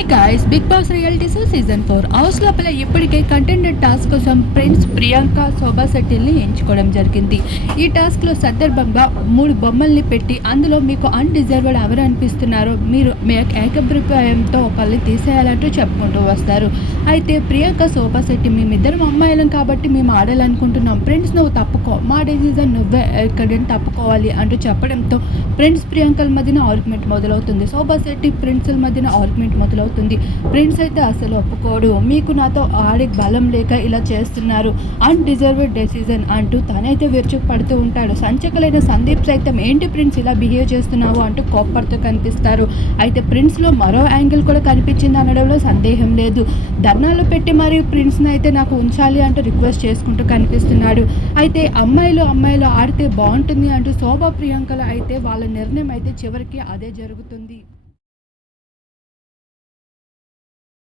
Hi guys, Bigg Boss reality show season 4 house లోపల ఇప్పటికే contended task కోసం Prince, Priyanka, Shobha శెట్టిల్ని ఎంచుకోవడం జరిగింది. ఈ టాస్క్లో సందర్భంగా 3 బొమ్మల్ని పెట్టి అందులో మీకు అన్డిజర్వ్డ్ ఎవరు అనిపిస్తున్నారో మీరు ఏకాభిప్రాయంతో ఒకళ్ళని తీసేయాలంటూ చెప్పుకుంటూ వస్తారు. అయితే ప్రియాంక, శోభా శెట్టి మేమిద్దరం అమ్మాయిలం కాబట్టి మేము ఆడాలనుకుంటున్నాం, ప్రిన్స్ నువ్వు తప్పుకో, మా డెసిజన్ నువ్వే ఎక్కడైనా తప్పుకోవాలి అంటూ చెప్పడంతో ప్రిన్స్, ప్రియాంకల మధ్యన ఆర్గ్యుమెంట్ మొదలవుతుంది. శోభా శెట్టి, ప్రిన్స్ల మధ్యన ఆర్గ్యుమెంట్ మొదలవుతుంది. ప్రిన్స్ అయితే అసలు ఒప్పుకోడు, మీకు నాతో ఆడే బలం లేక ఇలా చేస్తున్నారు, అన్డిజర్వ్డ్ డెసిజన్ అంటూ తనైతే విరుచుకు పడుతూ ఉంటాడు. సంచకులైన సందీప్ సైతం ఏంటి ప్రిన్స్ ఇలా బిహేవ్ చేస్తున్నావు అంటూ కోప్పడుతూ కనిపిస్తారు. అయితే ప్రిన్స్లో మరో యాంగిల్ కూడా కనిపించింది అనడంలో సందేహం లేదు. ధర్నాలు పెట్టి మరియు ప్రిన్స్ని అయితే నాకు ఉంచాలి అంటూ రిక్వెస్ట్ చేసుకుంటూ కనిపిస్తున్నాడు. అయితే అమ్మాయిలు ఆడితే బాగుంటుంది అంటూ శోభా, ప్రియాంకలు అయితే వాళ్ళ నిర్ణయం అయితే చివరికి అదే జరుగుతుంది.